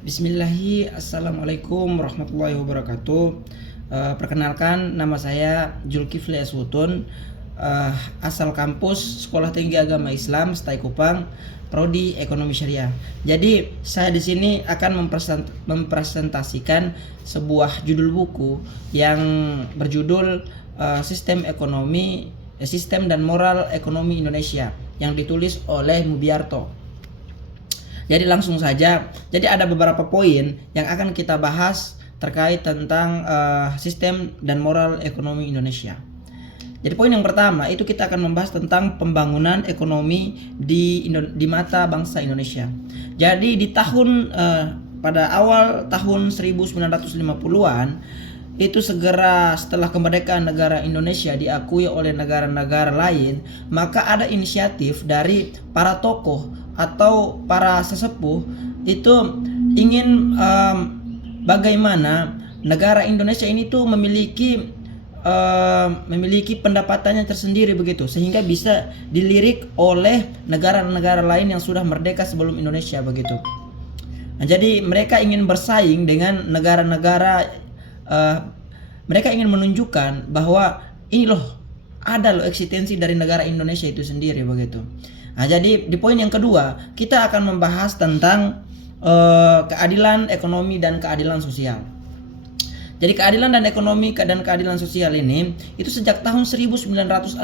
Assalamualaikum warahmatullahi wabarakatuh. Perkenalkan, nama saya Julkifli Aswutun, asal kampus Sekolah Tinggi Agama Islam Setai Kupang, Prodi Ekonomi Syariah. Jadi saya di sini akan mempresentasikan sebuah judul buku yang berjudul Sistem dan Moral Ekonomi Indonesia yang ditulis oleh Mubiarto. Jadi langsung saja. Jadi ada beberapa poin yang akan kita bahas terkait tentang sistem dan moral ekonomi Indonesia. Jadi poin yang pertama itu kita akan membahas tentang pembangunan ekonomi di mata bangsa Indonesia. Jadi di pada awal tahun 1950-an itu segera setelah kemerdekaan negara Indonesia diakui oleh negara-negara lain, maka ada inisiatif dari para tokoh atau para sesepuh itu ingin bagaimana negara Indonesia ini tuh memiliki pendapatannya tersendiri begitu, sehingga bisa dilirik oleh negara-negara lain yang sudah merdeka sebelum Indonesia begitu. Nah, jadi mereka ingin bersaing dengan negara-negara, mereka ingin menunjukkan bahwa ini loh, ada loh eksistensi dari negara Indonesia itu sendiri begitu. Nah, jadi di poin yang kedua kita akan membahas tentang keadilan ekonomi dan keadilan sosial. Jadi keadilan dan ekonomi dan keadilan sosial ini itu sejak tahun 1966,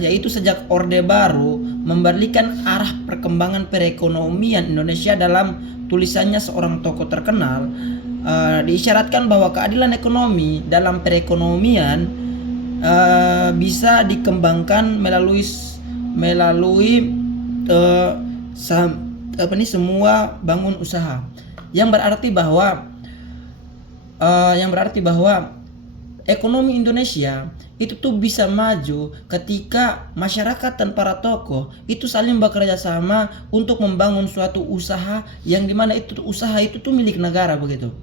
yaitu sejak Orde Baru memberikan arah perkembangan perekonomian Indonesia. Dalam tulisannya seorang tokoh terkenal diisyaratkan bahwa keadilan ekonomi dalam perekonomian bisa dikembangkan melalui semua bangun usaha, yang berarti bahwa ekonomi Indonesia itu tuh bisa maju ketika masyarakat dan para tokoh itu saling bekerja sama untuk membangun suatu usaha yang dimana itu usaha itu tuh milik negara begitu.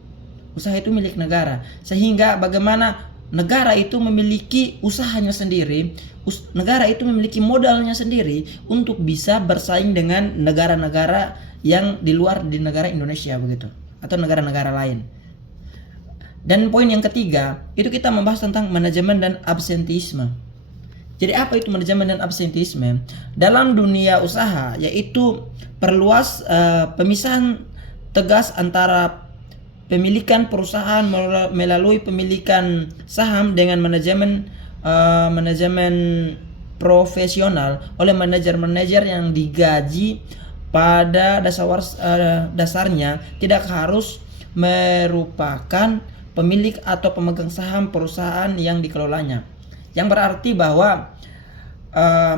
Usaha itu milik negara, sehingga bagaimana negara itu memiliki usahanya sendiri, negara itu memiliki modalnya sendiri untuk bisa bersaing dengan negara-negara yang di luar di negara Indonesia begitu, atau negara-negara lain. Dan poin yang ketiga itu kita membahas tentang manajemen dan absenteisme. Jadi apa itu manajemen dan absenteisme? Dalam dunia usaha yaitu perluas pemisahan tegas antara pemilikan perusahaan melalui pemilikan saham dengan manajemen profesional oleh manajer-manajer yang digaji pada dasarnya tidak harus merupakan pemilik atau pemegang saham perusahaan yang dikelolanya. Yang berarti bahwa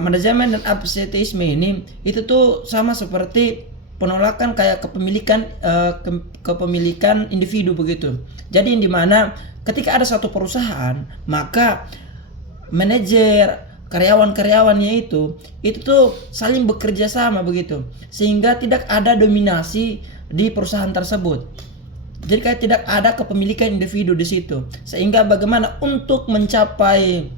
manajemen dan absenteisme ini itu tuh sama seperti penolakan kayak kepemilikan individu begitu. Jadi di mana ketika ada satu perusahaan, maka manajer, karyawan-karyawannya itu tuh saling bekerja sama begitu, sehingga tidak ada dominasi di perusahaan tersebut. Jadi kayak tidak ada kepemilikan individu di situ, sehingga bagaimana untuk mencapai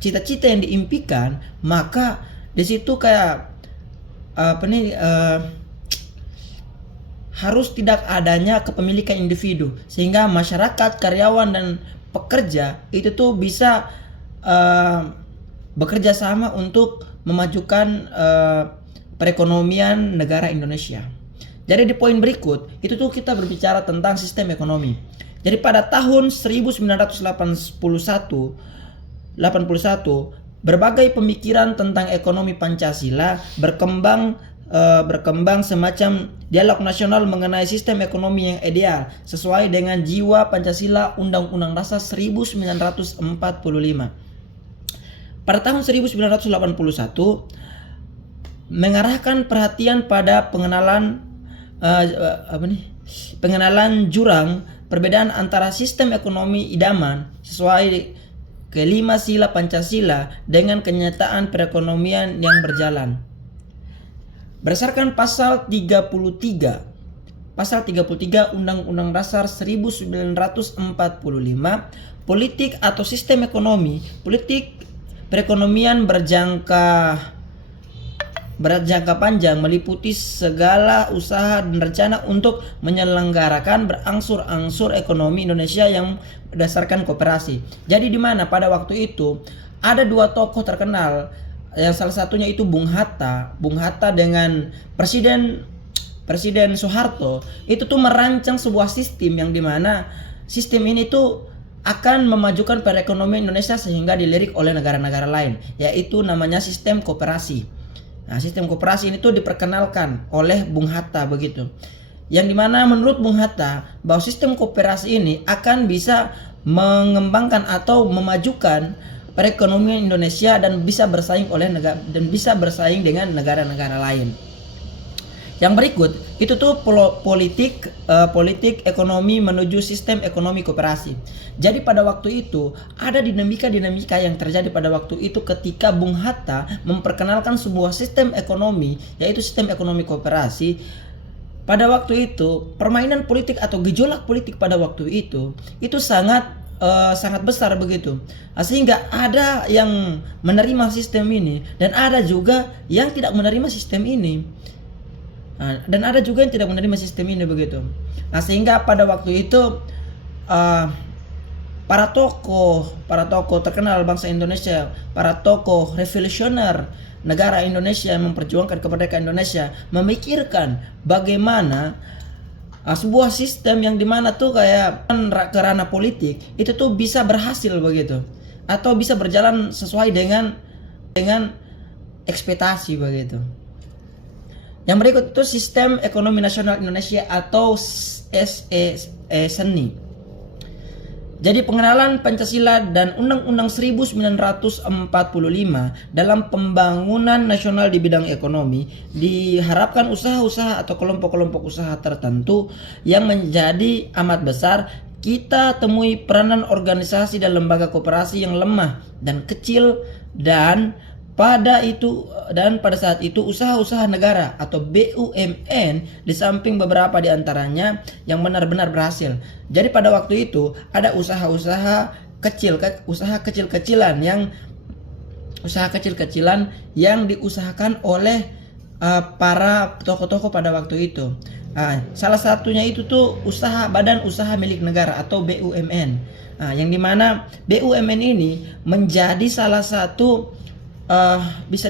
cita-cita yang diimpikan, maka di situ kayak harus tidak adanya kepemilikan individu, sehingga masyarakat, karyawan dan pekerja itu tuh bisa bekerja sama untuk memajukan perekonomian negara Indonesia. Jadi di poin berikut itu tuh kita berbicara tentang sistem ekonomi. Jadi pada tahun 1981 berbagai pemikiran tentang ekonomi Pancasila berkembang semacam dialog nasional mengenai sistem ekonomi yang ideal sesuai dengan jiwa Pancasila Undang-Undang Dasar 1945. Pada tahun 1981 mengarahkan perhatian pada pengenalan jurang perbedaan antara sistem ekonomi idaman sesuai kelima sila Pancasila dengan kenyataan perekonomian yang berjalan. Berdasarkan pasal 33 Undang-Undang Dasar 1945, politik atau sistem ekonomi, politik perekonomian berjangka berjangka panjang meliputi segala usaha dan rencana untuk menyelenggarakan berangsur-angsur ekonomi Indonesia yang berdasarkan koperasi. Jadi di mana pada waktu itu ada dua tokoh terkenal, yang salah satunya itu Bung Hatta dengan Presiden Soeharto itu tuh merancang sebuah sistem yang dimana sistem ini tuh akan memajukan perekonomian Indonesia sehingga dilirik oleh negara-negara lain, yaitu namanya sistem koperasi. Nah, sistem koperasi ini tuh diperkenalkan oleh Bung Hatta begitu. Yang dimana menurut Bung Hatta bahwa sistem koperasi ini akan bisa mengembangkan atau memajukan perekonomian Indonesia dan bisa bersaing dengan negara-negara lain. Yang berikut itu tuh politik ekonomi menuju sistem ekonomi koperasi. Jadi pada waktu itu ada dinamika yang terjadi pada waktu itu ketika Bung Hatta memperkenalkan sebuah sistem ekonomi, yaitu sistem ekonomi koperasi. Pada waktu itu permainan politik atau gejolak politik pada waktu itu sangat besar begitu, sehingga ada yang menerima sistem ini dan ada juga yang tidak menerima sistem ini. Dan ada juga yang tidak menerima sistem ini begitu. Nah, sehingga pada waktu itu para tokoh terkenal bangsa Indonesia, para tokoh revolusioner negara Indonesia yang memperjuangkan kemerdekaan Indonesia memikirkan bagaimana sebuah sistem yang dimana tuh kayak ke ranah politik itu tuh bisa berhasil begitu, atau bisa berjalan sesuai dengan ekspektasi begitu. Yang berikut itu Sistem Ekonomi Nasional Indonesia atau SENI. Jadi pengenalan Pancasila dan Undang-Undang 1945 dalam pembangunan nasional di bidang ekonomi diharapkan usaha-usaha atau kelompok-kelompok usaha tertentu yang menjadi amat besar kita temui peranan organisasi dan lembaga koperasi yang lemah dan kecil dan pada saat itu usaha-usaha negara atau BUMN di samping beberapa di antaranya yang benar-benar berhasil. Jadi pada waktu itu ada usaha kecil-kecilan yang diusahakan oleh para tokoh-tokoh pada waktu itu. Salah satunya itu tuh badan usaha milik negara atau BUMN. Yang dimana BUMN ini menjadi salah satu bisa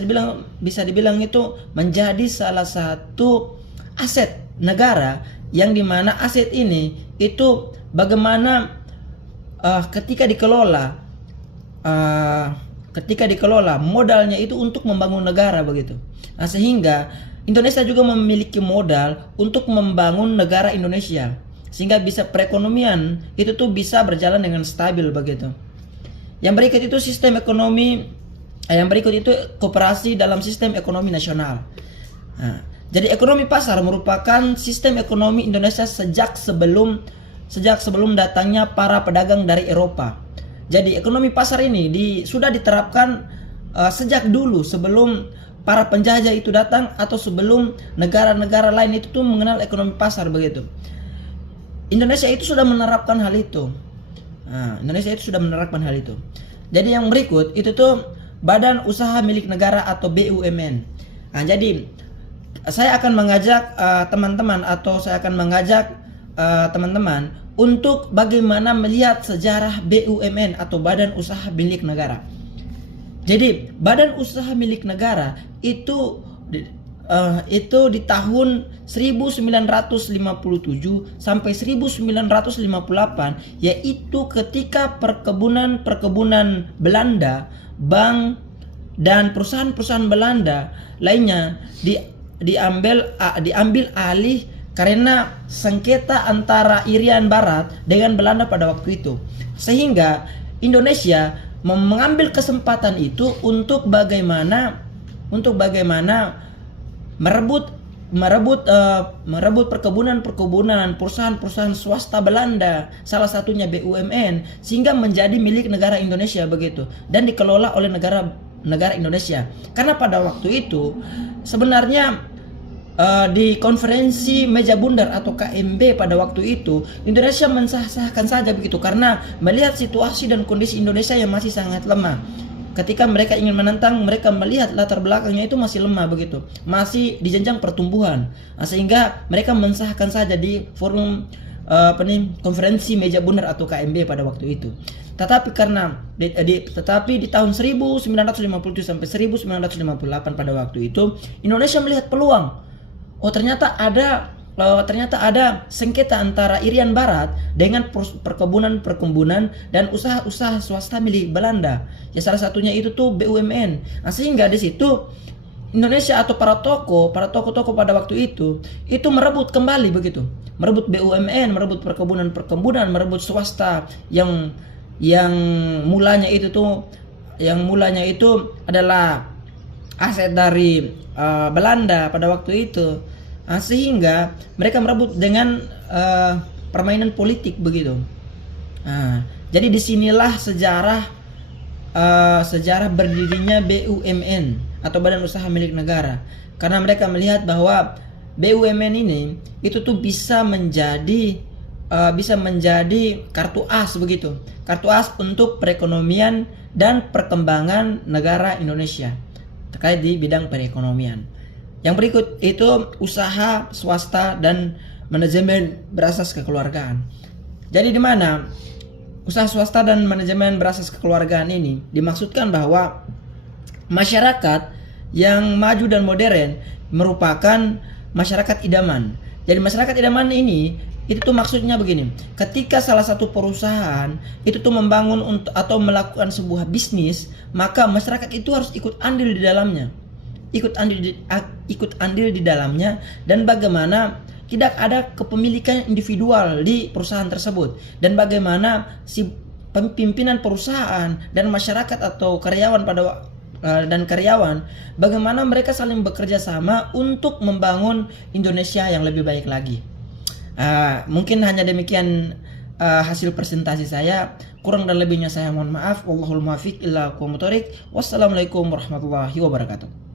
dibilang itu menjadi salah satu aset negara, yang dimana aset ini itu bagaimana ketika dikelola modalnya itu untuk membangun negara begitu. Sehingga Indonesia juga memiliki modal untuk membangun negara Indonesia, sehingga bisa perekonomian itu tuh bisa berjalan dengan stabil begitu. Yang berikut itu koperasi dalam sistem ekonomi nasional. Jadi ekonomi pasar merupakan sistem ekonomi Indonesia sejak sebelum datangnya para pedagang dari Eropa. Jadi ekonomi pasar ini sudah diterapkan sejak dulu, sebelum para penjajah itu datang atau sebelum negara-negara lain itu tuh mengenal ekonomi pasar begitu. Indonesia itu sudah menerapkan hal itu. Jadi yang berikut itu tuh Badan Usaha Milik Negara atau BUMN. Jadi saya akan mengajak teman-teman untuk bagaimana melihat sejarah BUMN atau Badan Usaha Milik Negara. Jadi Badan Usaha Milik Negara itu di tahun 1957 sampai 1958, yaitu ketika perkebunan Belanda, bank dan perusahaan-perusahaan Belanda lainnya diambil alih karena sengketa antara Irian Barat dengan Belanda pada waktu itu, sehingga Indonesia mengambil kesempatan itu untuk bagaimana merebut perkebunan perusahaan swasta Belanda, salah satunya BUMN, sehingga menjadi milik negara Indonesia begitu dan dikelola oleh negara Indonesia. Karena pada waktu itu sebenarnya di konferensi meja bundar atau KMB pada waktu itu Indonesia mensah-sahkan saja begitu, karena melihat situasi dan kondisi Indonesia yang masih sangat lemah. ketika mereka ingin menentang, mereka melihat latar belakangnya itu masih lemah begitu, masih di jenjang pertumbuhan. Sehingga mereka mensahkan saja di forum konferensi meja bundar atau KMB pada waktu itu. Tetapi di tahun 1957 sampai 1958 pada waktu itu Indonesia melihat peluang. Ternyata ada sengketa antara Irian Barat dengan perkebunan dan usaha-usaha swasta milik Belanda. Ya salah satunya itu tuh BUMN. Sehingga di situ Indonesia atau para tokoh-tokoh pada waktu itu merebut kembali begitu. Merebut BUMN, merebut perkebunan, merebut swasta yang mulanya itu adalah aset dari Belanda pada waktu itu. Sehingga mereka merebut dengan permainan politik begitu. Jadi disinilah sejarah berdirinya BUMN atau Badan Usaha Milik Negara, karena mereka melihat bahwa BUMN ini itu tuh bisa menjadi kartu as begitu, kartu as untuk perekonomian dan perkembangan negara Indonesia terkait di bidang perekonomian. Yang berikut itu usaha swasta dan manajemen berasas kekeluargaan. Jadi di mana usaha swasta dan manajemen berasas kekeluargaan ini dimaksudkan bahwa masyarakat yang maju dan modern merupakan masyarakat idaman. Jadi masyarakat idaman ini itu tuh maksudnya begini, ketika salah satu perusahaan itu tuh membangun atau melakukan sebuah bisnis, maka masyarakat itu harus ikut andil di dalamnya. Ikut andil di dalamnya, dan bagaimana tidak ada kepemilikan individual di perusahaan tersebut, dan bagaimana si pimpinan perusahaan dan masyarakat atau karyawan bagaimana mereka saling bekerja sama untuk membangun Indonesia yang lebih baik lagi. Mungkin hanya demikian hasil presentasi saya. Kurang dan lebihnya saya mohon maaf. Wallahul muwaffiq illa aqwamut thoriq. Wassalamualaikum warahmatullahi wabarakatuh.